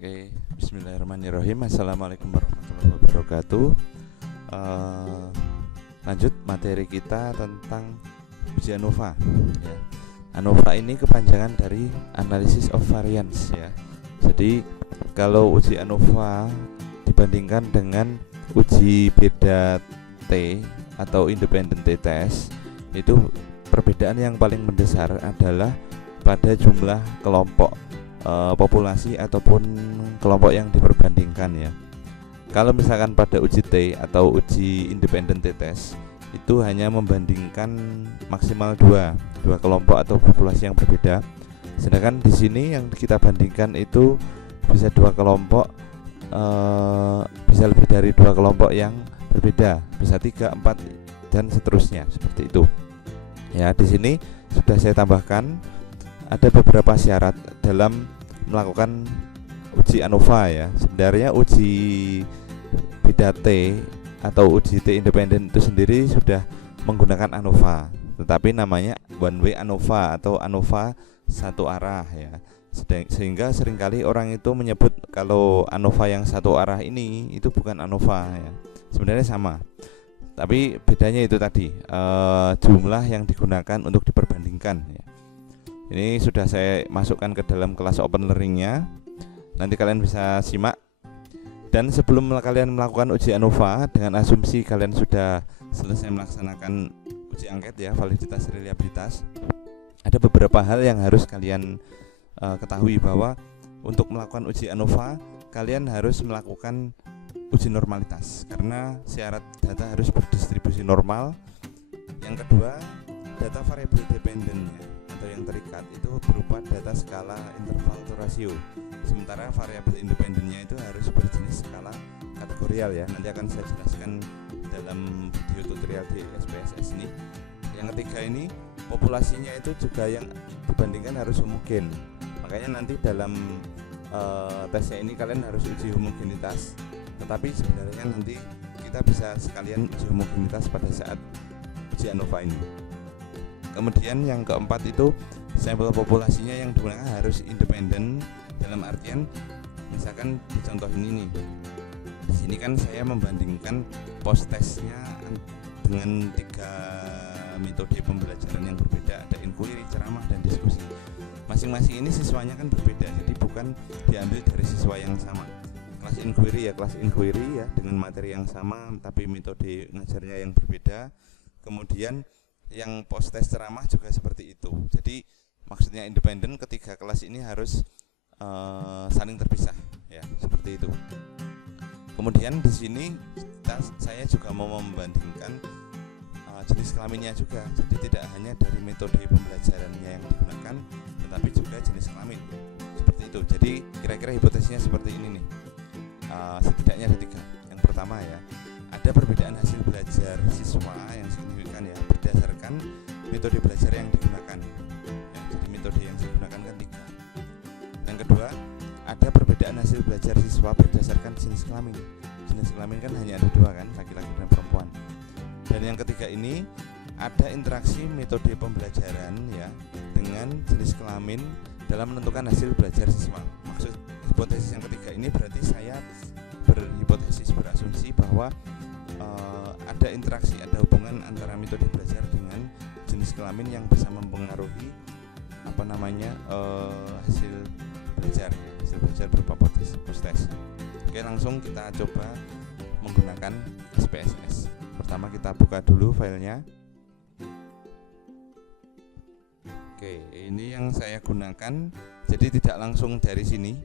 Oke, bismillahirrahmanirrahim. Assalamualaikum warahmatullahi wabarakatuh. Lanjut materi kita tentang uji ANOVA ya. ANOVA ini kepanjangan dari Analysis of Variance ya. Jadi kalau uji ANOVA dibandingkan dengan uji beda T atau independent t-test, itu perbedaan yang paling mendasar adalah pada jumlah kelompok populasi ataupun kelompok yang diperbandingkan ya. Kalau misalkan pada uji T atau uji independent t-test itu hanya membandingkan maksimal dua kelompok atau populasi yang berbeda. Sedangkan di sini yang kita bandingkan itu bisa dua kelompok, bisa lebih dari dua kelompok yang berbeda, bisa 3, 4 dan seterusnya seperti itu. Ya, di sini sudah saya tambahkan ada beberapa syarat dalam melakukan uji ANOVA ya. Sebenarnya uji beda T atau uji T independen itu sendiri sudah menggunakan ANOVA, tetapi namanya one way ANOVA atau ANOVA satu arah ya. Sehingga seringkali orang itu menyebut kalau ANOVA yang satu arah ini itu bukan ANOVA ya. Sebenarnya sama, tapi bedanya itu tadi jumlah yang digunakan untuk diperbandingkan ya. Ini sudah saya masukkan ke dalam kelas open learning-nya. Nanti kalian bisa simak. Dan sebelum kalian melakukan uji ANOVA, dengan asumsi kalian sudah selesai melaksanakan uji angket ya, validitas reliabilitas, ada beberapa hal yang harus kalian ketahui, bahwa untuk melakukan uji ANOVA kalian harus melakukan uji normalitas karena syarat data harus berdistribusi normal. Yang kedua, data variabel dependennya atau yang terikat itu berupa data skala interval atau rasio, sementara variabel independennya itu harus berjenis skala kategorial ya. Nanti akan saya jelaskan dalam video tutorial di SPSS ini. Yang ketiga ini, populasinya itu juga yang dibandingkan harus homogen. Makanya nanti dalam tesnya ini kalian harus uji homogenitas, tetapi sebenarnya nanti kita bisa sekalian uji homogenitas pada saat uji ANOVA ini. Kemudian yang keempat itu, sampel populasinya yang digunakan harus independen, dalam artian misalkan di contoh ini nih, di sini kan saya membandingkan post testnya dengan 3 metode pembelajaran yang berbeda, ada inquiry, ceramah, dan diskusi. Masing-masing ini siswanya kan berbeda, jadi bukan diambil dari siswa yang sama. Kelas inquiry ya dengan materi yang sama tapi metode ngajarnya yang berbeda. Kemudian yang post test ceramah juga seperti itu. Jadi maksudnya independen, ketiga kelas ini harus saling terpisah ya, seperti itu. Kemudian di sini saya juga mau membandingkan jenis kelaminnya juga. Jadi tidak hanya dari metode pembelajarannya yang digunakan, tetapi juga jenis kelamin. Seperti itu. Jadi kira-kira hipotesisnya seperti ini nih. Setidaknya ada 3. Yang pertama ya, ada perbedaan hasil belajar siswa yang signifikan ya berdasarkan metode belajar yang digunakan ya, jadi metode yang digunakan kan 3. Yang kedua, ada perbedaan hasil belajar siswa berdasarkan jenis kelamin. Jenis kelamin kan hanya ada 2 kan, laki-laki dan perempuan. Dan yang ketiga ini, ada interaksi metode pembelajaran ya dengan jenis kelamin dalam menentukan hasil belajar siswa. Maksud hipotesis yang ketiga ini berarti saya berasumsi bahwa ada interaksi, ada hubungan antara metode belajar dengan jenis kelamin yang bisa mempengaruhi hasil belajar berupa post test. Oke, langsung kita coba menggunakan SPSS. Pertama kita buka dulu filenya. Oke, ini yang saya gunakan. Jadi tidak langsung dari sini,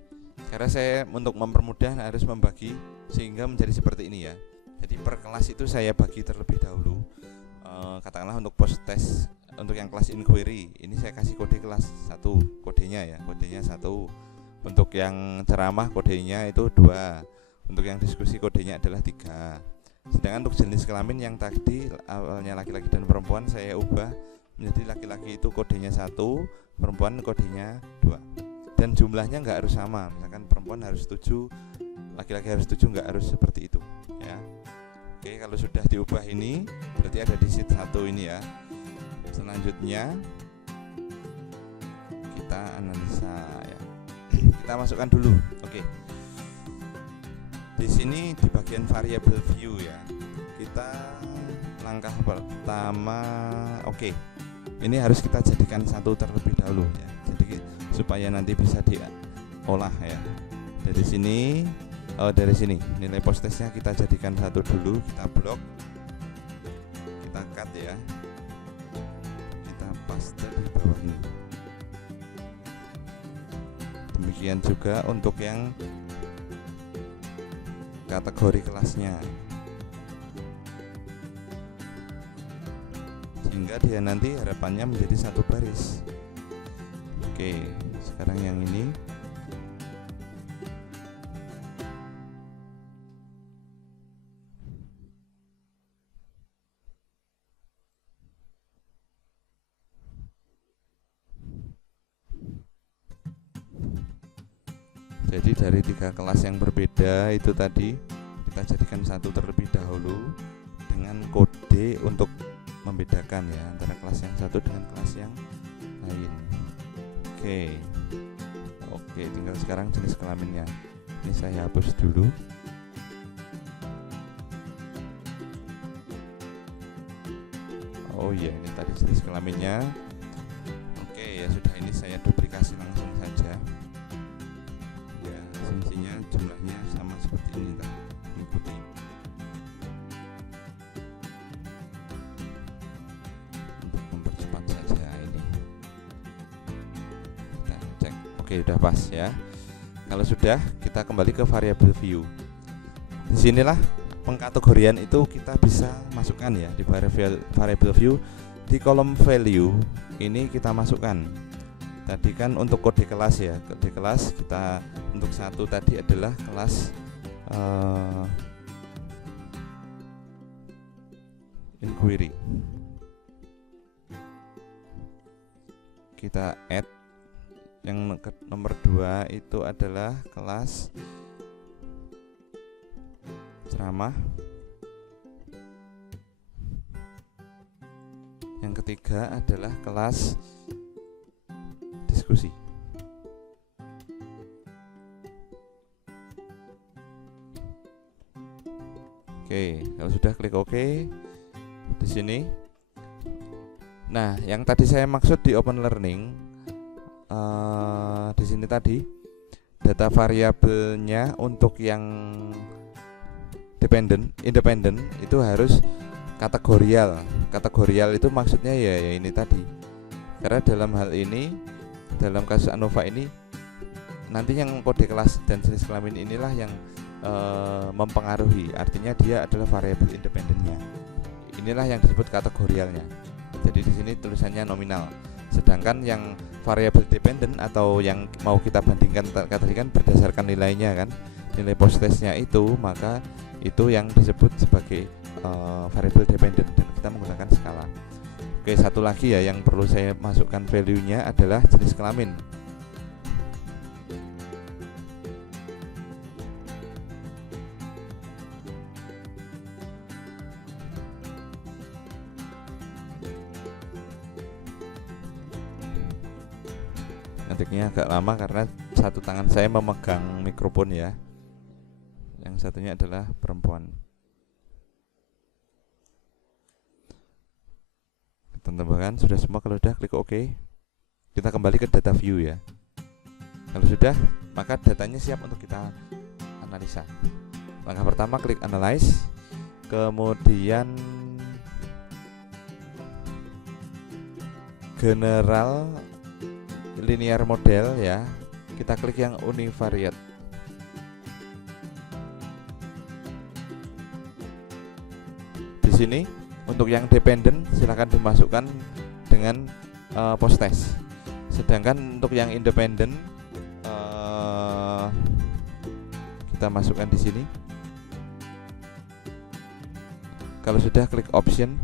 karena saya untuk mempermudah harus membagi sehingga menjadi seperti ini ya. Jadi per kelas itu saya bagi terlebih dahulu. Katakanlah untuk post test, untuk yang kelas inquiry ini saya kasih kode kelas 1, kodenya 1. Untuk yang ceramah kodenya itu 2. Untuk yang diskusi kodenya adalah 3. Sedangkan untuk jenis kelamin yang tadi awalnya laki-laki dan perempuan, saya ubah menjadi laki-laki itu kodenya 1, perempuan kodenya 2. Dan jumlahnya nggak harus sama, misalkan perempuan harus 7, laki-laki harus 7, nggak harus seperti itu ya. Oke, kalau sudah diubah ini berarti ada di sheet 1 ini ya. Selanjutnya kita analisa ya. Kita masukkan dulu. Oke. Di sini di bagian variable view ya, kita langkah pertama, oke, ini harus kita jadikan satu terlebih dahulu ya, jadi supaya nanti bisa diolah ya. Dari sini nilai postesnya kita jadikan satu dulu, kita blok, kita cut ya, kita paste di bawah ini. Demikian juga untuk yang kategori kelasnya, sehingga dia nanti harapannya menjadi satu baris. Oke, sekarang yang ini jadi dari 3 kelas yang berbeda itu tadi kita jadikan satu terlebih dahulu dengan kode untuk membedakan ya antara kelas yang satu dengan kelas yang lain. Oke, tinggal sekarang jenis kelaminnya. Ini saya hapus dulu. Oh iya, ini tadi jenis kelaminnya. Oke, ya sudah, ini saya duplikasi langsung saja. Ya, semestinya jumlahnya sama seperti ini tadi. Ikuti. Untuk mempercepat saja ini. Kita cek. Oke, udah pas ya. Kalau sudah, kita kembali ke variable view. Disinilah pengkategorian itu kita bisa masukkan ya di variable view. Di kolom value ini kita masukkan. Tadi kan untuk kode kelas ya, kode kelas kita untuk satu tadi adalah kelas inquiry. Kita add. Yang nomor 2 itu adalah kelas ceramah. Yang ketiga adalah kelas diskusi. Oke, kalau sudah klik OK di sini. Nah, yang tadi saya maksud di Open Learning, di sini tadi data variabelnya untuk yang independen itu harus kategorial. Kategorial itu maksudnya ya ini tadi. Karena dalam hal ini, dalam kasus ANOVA ini, nanti yang kode kelas dan jenis kelamin inilah yang mempengaruhi. Artinya dia adalah variabel independennya. Inilah yang disebut kategorialnya. Jadi di sini tulisannya nominal. Sedangkan yang variabel dependent atau yang mau kita bandingkan tadi kan berdasarkan nilainya kan, nilai postesnya itu, maka itu yang disebut sebagai variable dependent dan kita menggunakan skala. Oke, satu lagi ya yang perlu saya masukkan value-nya adalah jenis kelamin. Ngetiknya agak lama karena satu tangan saya memegang mikrofon ya. Yang satunya adalah perempuan. Teman-teman sudah semua? Kalau sudah klik OK. Kita kembali ke data view ya. Kalau sudah, maka datanya siap untuk kita analisa. Langkah pertama klik analyze, kemudian general linear model ya. Kita klik yang univariate. Di sini untuk yang dependent silahkan dimasukkan dengan posttest. Sedangkan untuk yang independent kita masukkan di sini. Kalau sudah klik option.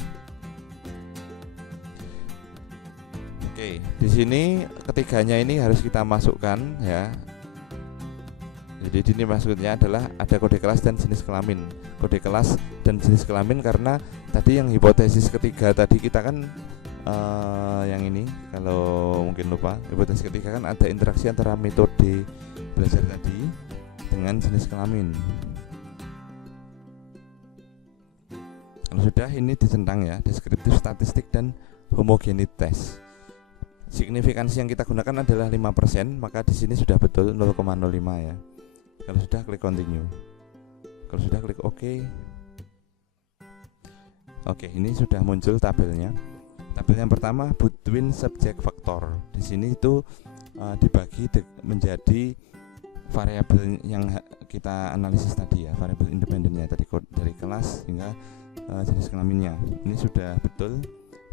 Oke, di sini ketiganya ini harus kita masukkan ya. Jadi ini maksudnya adalah ada kode kelas dan jenis kelamin. Kode kelas dan jenis kelamin karena tadi yang hipotesis ketiga tadi kita kan yang ini, kalau mungkin lupa, hipotesis ketiga kan ada interaksi antara metode belajar tadi dengan jenis kelamin. Kalau sudah, ini dicentang ya, deskriptif statistik dan homogenitas. Signifikansi yang kita gunakan adalah 5%, maka di sini sudah betul 0,05 ya. Kalau sudah, klik continue. Kalau sudah, klik OK. Oke, ini sudah muncul tabelnya. Tabel yang pertama between subject factor. Di sini itu dibagi menjadi variabel yang kita analisis tadi ya, variabel independennya tadi dari kelas hingga jenis kelaminnya. Ini sudah betul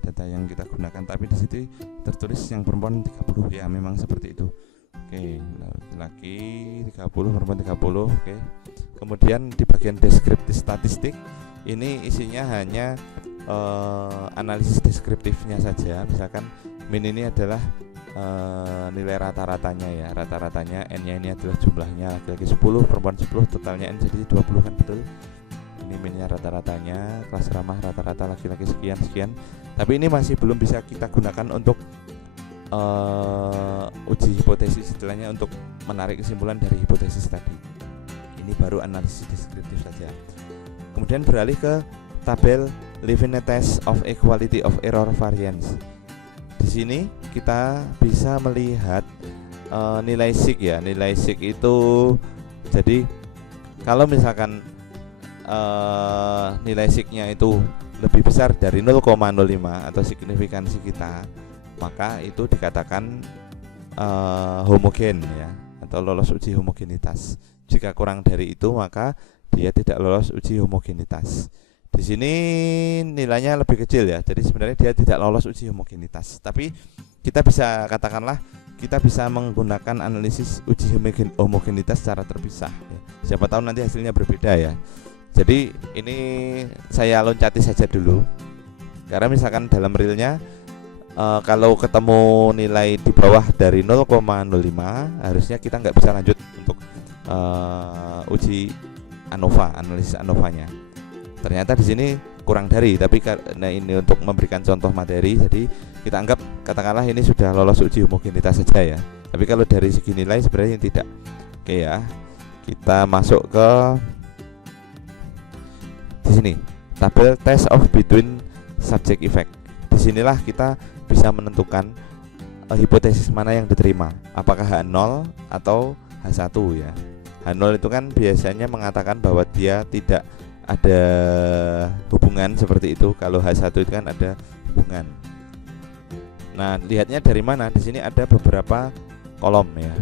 data yang kita gunakan, tapi di situ tertulis yang perempuan 30 ya, memang seperti itu. Oke, laki-laki 30, perempuan 30. Oke. Kemudian di bagian deskriptif statistik ini isinya hanya analisis deskriptifnya saja. Misalkan min ini adalah nilai rata-ratanya ya, rata-ratanya n-nya ini adalah jumlahnya laki-laki 10, perempuan 10, totalnya n jadi 20 kan, betul. Ini minnya rata-ratanya, kelas ramah rata-rata laki-laki sekian. Tapi ini masih belum bisa kita gunakan untuk uji hipotesis, istilahnya untuk menarik kesimpulan dari hipotesis tadi. Ini baru analisis deskriptif saja. Kemudian beralih ke tabel Levene test of equality of error variance. Di sini kita bisa melihat nilai sig ya. Nilai sig itu, jadi kalau misalkan nilai signya itu lebih besar dari 0,05 atau signifikansi kita, maka itu dikatakan homogen ya, atau lolos uji homogenitas. Jika kurang dari itu, maka dia tidak lolos uji homogenitas. Di sini nilainya lebih kecil ya, jadi sebenarnya dia tidak lolos uji homogenitas. Tapi kita bisa katakanlah kita bisa menggunakan analisis uji homogenitas secara terpisah ya. Siapa tahu nanti hasilnya berbeda ya. Jadi ini saya loncati saja dulu, karena misalkan dalam realnya kalau ketemu nilai di bawah dari 0,05 harusnya kita nggak bisa lanjut untuk uji ANOVA, analisis ANOVA-nya. Ternyata di sini kurang dari, tapi karena ini untuk memberikan contoh materi, jadi kita anggap katakanlah ini sudah lolos uji homogenitas saja ya. Tapi kalau dari segi nilai sebenarnya tidak. Oke ya, kita masuk ke di sini tabel test of between subject effect. Disinilah kita bisa menentukan hipotesis mana yang diterima, apakah H0 atau H1 ya. H0 itu kan biasanya mengatakan bahwa dia tidak ada hubungan seperti itu. Kalau H1 itu kan ada hubungan. Nah, lihatnya dari mana? Di sini ada beberapa kolom ya.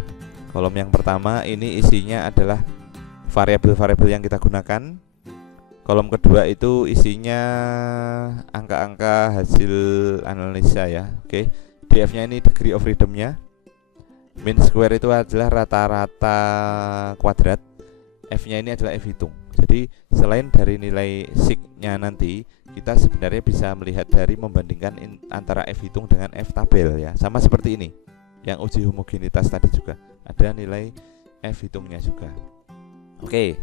Kolom yang pertama ini isinya adalah variabel-variabel yang kita gunakan. Kolom kedua itu isinya angka-angka hasil analisa ya. Oke. DF-nya ini degree of freedom-nya. Mean square itu adalah rata-rata kuadrat. F-nya ini adalah F hitung. Jadi selain dari nilai sig-nya nanti, kita sebenarnya bisa melihat dari membandingkan antara F hitung dengan F tabel ya. Sama seperti ini. Yang uji homogenitas tadi juga ada nilai F hitungnya juga. Oke.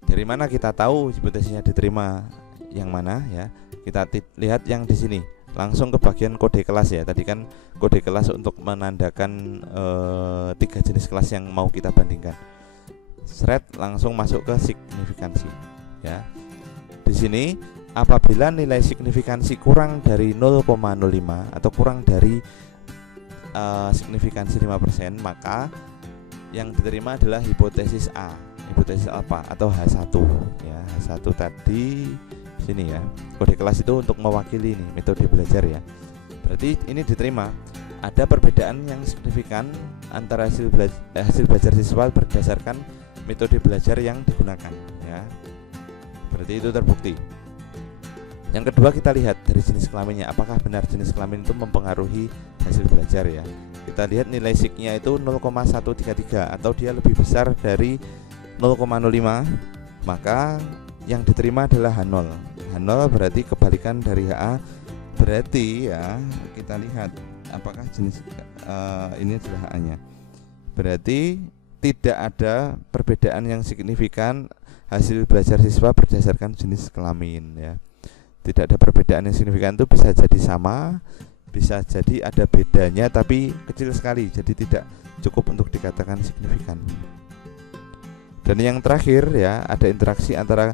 Dari mana kita tahu hipotesisnya diterima yang mana ya? Kita lihat yang di sini. Langsung ke bagian kode kelas ya. Tadi kan kode kelas untuk menandakan 3 jenis kelas yang mau kita bandingkan. Thread langsung masuk ke signifikansi ya. Di sini apabila nilai signifikansi kurang dari 0,05 atau kurang dari signifikansi 5%, maka yang diterima adalah hipotesis A. Hipotesis apa atau H1 ya. H1 tadi sini ya. Kode kelas itu untuk mewakili ini metode belajar ya. Berarti ini diterima. Ada perbedaan yang signifikan antara hasil belajar siswa berdasarkan metode belajar yang digunakan ya. Berarti itu terbukti. Yang kedua, kita lihat dari jenis kelaminnya. Apakah benar jenis kelamin itu mempengaruhi hasil belajar ya. Kita lihat nilai sig-nya itu 0,133 atau dia lebih besar dari 0,05, maka yang diterima adalah H0. H0 berarti kebalikan dari HA. Berarti ya kita lihat apakah jenis ini adalah HA-nya. Berarti tidak ada perbedaan yang signifikan hasil belajar siswa berdasarkan jenis kelamin ya. Tidak ada perbedaan yang signifikan, itu bisa jadi sama, bisa jadi ada bedanya tapi kecil sekali, jadi tidak cukup untuk dikatakan signifikan. Dan yang terakhir ya, ada interaksi antara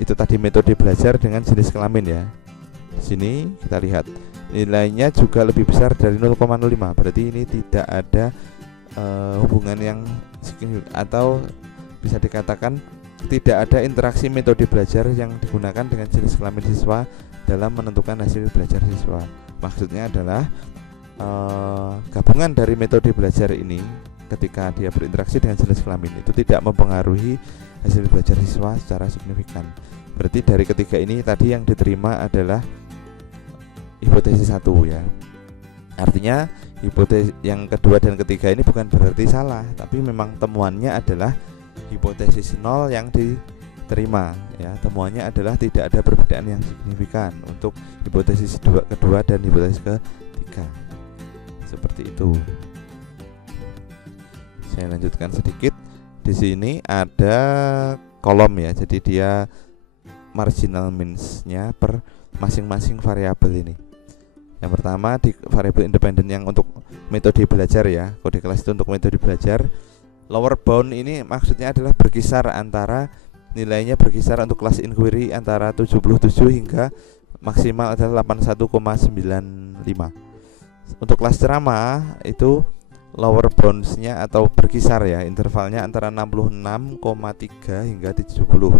itu tadi metode belajar dengan jenis kelamin ya. Di sini kita lihat nilainya juga lebih besar dari 0,05. Berarti ini tidak ada hubungan yang signifikan, atau bisa dikatakan tidak ada interaksi metode belajar yang digunakan dengan jenis kelamin siswa dalam menentukan hasil belajar siswa. Maksudnya adalah gabungan dari metode belajar ini ketika dia berinteraksi dengan jenis kelamin itu tidak mempengaruhi hasil belajar siswa secara signifikan. Berarti dari ketiga ini tadi yang diterima adalah hipotesis 1 ya. Artinya hipotesis yang kedua dan ketiga ini bukan berarti salah, tapi memang temuannya adalah hipotesis 0 yang diterima ya. Temuannya adalah tidak ada perbedaan yang signifikan untuk hipotesis kedua dan hipotesis ketiga. Seperti itu. Saya lanjutkan sedikit. Di sini ada kolom ya. Jadi dia marginal means-nya per masing-masing variabel ini. Yang pertama di variabel independen yang untuk metode belajar ya. Kode kelas itu untuk metode belajar. Lower bound ini maksudnya adalah berkisar antara nilainya berkisar untuk kelas inquiry antara 77 hingga maksimal adalah 81,95. Untuk kelas ceramah itu lower bounds-nya atau berkisar ya, intervalnya antara 66,3 hingga 70.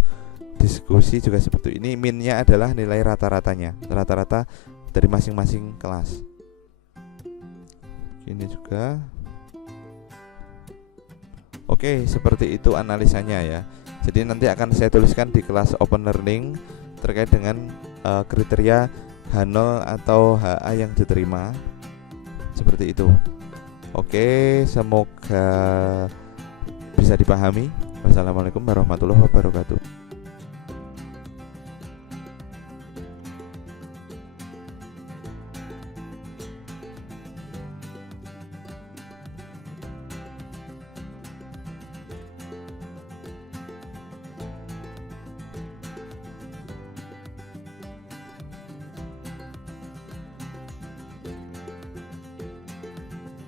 Diskusi juga seperti ini. Min-nya adalah nilai rata-ratanya, rata-rata dari masing-masing kelas. Ini juga. Oke, seperti itu analisanya ya. Jadi nanti akan saya tuliskan di kelas open learning terkait dengan kriteria H0 atau HA yang diterima. Seperti itu. Oke, semoga bisa dipahami. Wassalamualaikum warahmatullahi wabarakatuh.